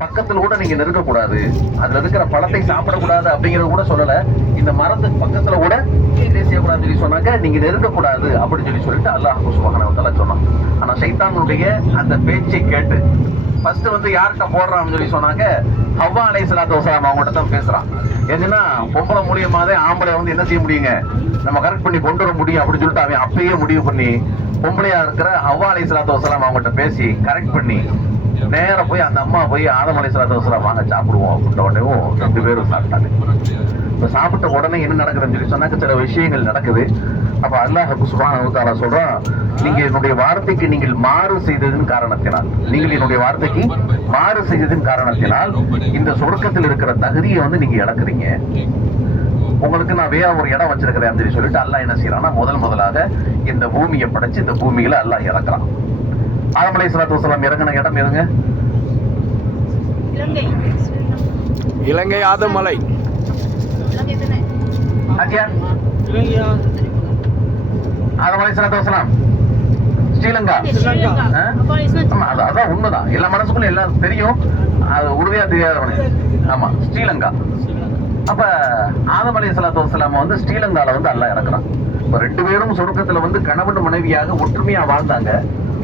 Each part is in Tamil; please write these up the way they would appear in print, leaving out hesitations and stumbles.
பக்கத்துல கூட நீங்க நெருங்க கூடாது, அதுல இருக்கிற பழத்தை சாப்பிடக்கூடாது அப்படிங்கறது கூட சொல்லல. இந்த மரத்துக்கு பக்கத்துல கூட செய்யக்கூடாதுன்னு சொல்லி சொன்னாங்க. நீங்க நெருங்க கூடாது அப்படின்னு சொல்லிட்டு அல்லாஹ் சுப்ஹானஹு வ தஆலா சொன்னான். ஆனா சைத்தானுடைய அந்த பேச்சை கேட்டு ஃபர்ஸ்ட் யார்கிட்ட போடுறான்னு சொல்லி சொன்னாங்க, ஹவ்வா அலைஹிஸ்ஸலாத்து வஸலாம் அவங்ககிட்ட தான் பேசுறான். என்னன்னா பொம்பளை மூலியமாவே ஆம்பளை என்ன செய்ய முடியுங்க, நம்ம கரெக்ட் பண்ணி கொண்டு வர முடியும் அப்படின்னு சொல்லிட்டு அவன் அப்பயே முடிவு பண்ணி பொம்பளையா இருக்கிற ஹவ்வா அலைஹிஸ்ஸலாத்து வஸலாம் அவங்ககிட்ட பேசி கரெக்ட் பண்ணி நேர போய் அந்த அம்மா போய் ஆதம் அலைஹிஸ்ஸலாத்து வஸலாம் வாங்க சாப்பிடுவோம் அப்படின்ற உடனே ரெண்டு பேரும் சாப்பிட்டாங்க. இப்ப சாப்பிட்ட உடனே என்ன நடக்குதுன்னு சொல்லி சொன்னாக்க சில விஷயங்கள் நடக்குது. அப்ப அல்லாஹ் சுப்ஹானஹு வ தஆலா சொல்றான், நீங்க என்னுடைய வார்த்தைக்கு நீங்கள் மாறு செய்ததின் காரணத்தினால், நீங்கள் என்னுடைய வார்த்தைக்கு மாறு செய்ததின் காரணத்தினால் இந்த சொர்க்கத்தில் இருக்கிற தகுதியை நீங்க இழக்குறீங்க. உங்களுக்கு நான் வேற ஒரு இடம் வச்சிருக்கிறேன் அப்படின்னு சொல்லிட்டு அல்லாஹ் என்ன செய்யறான்னா முதலாக இந்த பூமியை படைச்சு இந்த பூமியில அல்லாஹ் இறக்குறான். ஆதம் அலைஹிஸ்ஸலாத்து வஸலாம் இறங்கின இடம் எதுங்க? இலங்கை ஆதமலை. ஆதம் அலைஹிஸ்ஸலாத்து வஸலாம் ஸ்ரீலங்கா. அதான் உண்மைதான், எல்லா மனசுக்குள்ள எல்லாம் தெரியும், அது உறுதியா தெரியாத. ஆமா, ஸ்ரீலங்கா. அப்ப ஆதம் அலைஹிஸ்ஸலாத்து வஸலாம் ஸ்ரீலங்கால அல்லாஹ் இறக்குறான். இப்ப ரெண்டு பேரும் சொர்க்கத்துல கணவன் மனைவியாக ஒற்றுமையா வாழ்ந்தாங்க.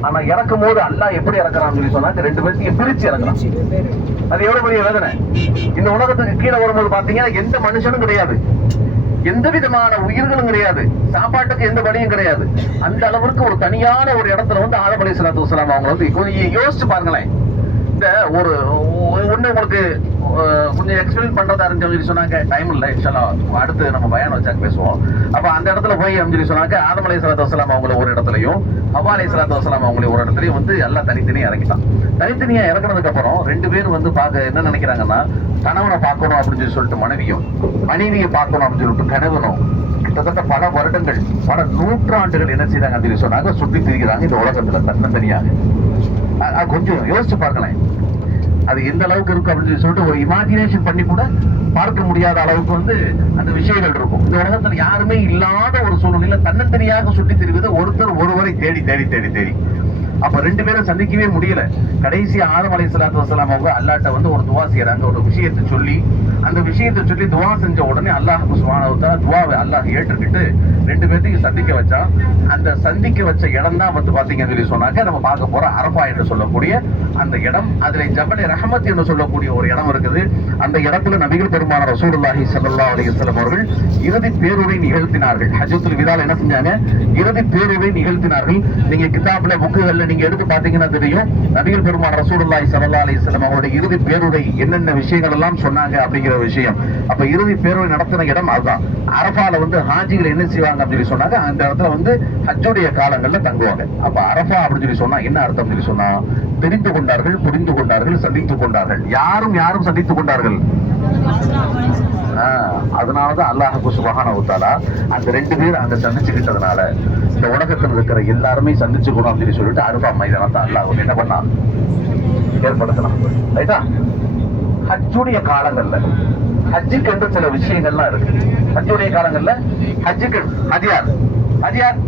ஆனா இறக்கும் போது அல்லாஹ் எப்படி இறக்குறான்னு சொல்லி சொன்னா ரெண்டு பேர்த்தையும் பிரிச்சு இறக்குறான். அது எவ்வளவு பெரிய வேதனை. இந்த உலகத்துக்கு கீழே வரும்போது பாத்தீங்கன்னா எந்த மனுஷனும் கிடையாது, எந்த விதமான உயிர்களும் கிடையாது, சாப்பாட்டுக்கு எந்த வழியும் கிடையாது. அந்த அளவுக்கு ஒரு தனியான ஒரு இடத்துல ஆதம் அலைஹிஸ்ஸலாத்து வஸலாம் அவங்க யோசிச்சு பாருங்களேன். இந்த ஒரு ஒண்ணு உங்களுக்கு கொஞ்சம் எக்ஸ்பிளைன் பண்றதா இருந்துச்சு சொன்னாங்க, டைம் இல்லை, அடுத்து நம்ம பயான் வச்சாக்க பேசுவோம். அப்ப அந்த இடத்துல போய் சொல்லி சொன்னாக்க ஆதம் அலைஹிஸ்ஸலாத்து வஸலாம் அவங்கள ஒரு இடத்துலயும் ஹவ்வா அலைஹிஸ்ஸலாத்து வஸலாம் அவங்கள ஒரு இடத்துலயும் எல்லாம் தனித்தனியா இறக்கிட்டான். தனித்தனியா இறக்குறதுக்கு அப்புறம் ரெண்டு பேரும் பார்க்க என்ன நினைக்கிறாங்கன்னா, கணவனை பார்க்கணும் அப்படின்னு சொல்லிட்டு மனைவியை பார்க்கணும் அப்படின்னு சொல்லிட்டு கணவனும் கிட்டத்தட்ட பல வருடங்கள் பல நூற்றாண்டுகள் என்ன செய்தாங்க அப்படின்னு சொன்னாங்க, சுற்றி திரிகிறாங்க இந்த உலகத்துல தன்னந்தனியாக. கொஞ்சம் யோசிச்சு பார்க்கலாம், அது எந்த அளவுக்கு இருக்கும் அப்படின்னு சொல்லிட்டு ஒரு இமேஜினேஷன் பண்ணி கூட பார்க்க முடியாத அளவுக்கு அந்த விஷயங்கள் இருக்கும். இந்த உலகத்துல யாருமே இல்லாத ஒரு சூழ்நிலையில தன்னந்தனியாக சுற்றி திரிவது ஒருத்தர் ஒருவரை தேடி தேடி தேடி தேடி. அப்ப ரெண்டு பேரும் சந்திக்கவே முடியல. கடைசி ஆதம் அலைஹிஸ்ஸலாத்து வஸலாம் அவங்க அல்லாஹ்ட்ட ஒரு துவா செய்யறாங்க. ஒரு விஷயத்தை சொல்லி அந்த விஷயத்தை சொல்லி துவா செஞ்ச உடனே அல்லாஹ் சுப்ஹானஹு வ தஆலா துவாவை அல்லாஹ் ஏற்றுக்கிட்டு ரெண்டு பேர்த்தையும் சந்திக்க வச்சான். அந்த சந்திக்க வச்ச இடம் தான் பாத்தீங்கன்னு சொல்லி சொன்னாக்க நம்ம பார்க்க போற அரஃபா என்று சொல்லக்கூடிய அந்த இடம். அதுல ஜபல் ரஹமத் என்று சொல்லக்கூடிய ஒரு இடம் இருக்குது. அந்த இடத்துல நபிகள் பெருமானார் ரசூலுல்லாஹி ஸல்லல்லாஹு அலைஹி வஸல்லம் அவர்கள் இறுதி பேருரை நிகழ்த்தினார்கள். ஹஜ்ஜத்துல் விதால என்ன செஞ்சாங்க, இறுதி பேருரை நிகழ்த்தினார்கள். நீங்க கிதாப்ல புக்குகள்ல நீங்க எடுத்து பாத்தீங்கன்னா தெரியும், நபிகள் பெருமானார் ரசூலுல்லாஹி ஸல்லல்லாஹு அலைஹி வஸல்லம் அவருடைய இறுதி பேருரை என்னென்ன விஷயங்கள் எல்லாம் சொன்னாங்க அப்படிங்கிற விஷயம். அப்ப இறுதி பேருரை நடத்தின இடம் அதுதான். அரஃபால ஹாஜிகள் என்ன செய்வாங்க அப்படின்னு சொன்னாங்க, அந்த இடத்துல ஹஜ்ஜுடைய காலங்கள்ல தங்குவாங்க. அப்ப அரஃபா அப்படின்னு சொல்லி சொன்னா என்ன அர்த்தம் சொல்லி சொன்னா, தெரிந்து கொண்டார்கள், புரிந்து கொண்டார்கள், சந்தித்துக் கொண்டார்கள். யாரும் சந்தித்துக் கொண்டார்கள். அதனாலதான் அல்லாஹ் சுப்ஹானஹு வ தஆலா அந்த ரெண்டு பேர் அங்க சந்திச்சுக்கிட்டதுனால இந்த உலகத்தில் இருக்கிற எல்லாருமே சந்திச்சுக்கணும் அப்படின்னு சொல்லிட்டு அரஃபா மைதானத்தை அல்லாஹ் என்ன பண்ணா ஏற்படுத்தலாம். ரைட்டா? ஹஜ்ஜுடைய காலங்கள்ல ஹஜ்ஜுக்கு என்று சில விஷயங்கள்லாம் இருக்கு. ஹஜ்ஜுடைய காலங்கள்ல ஹஜ்ஜுக்கு ஹஜ்யார்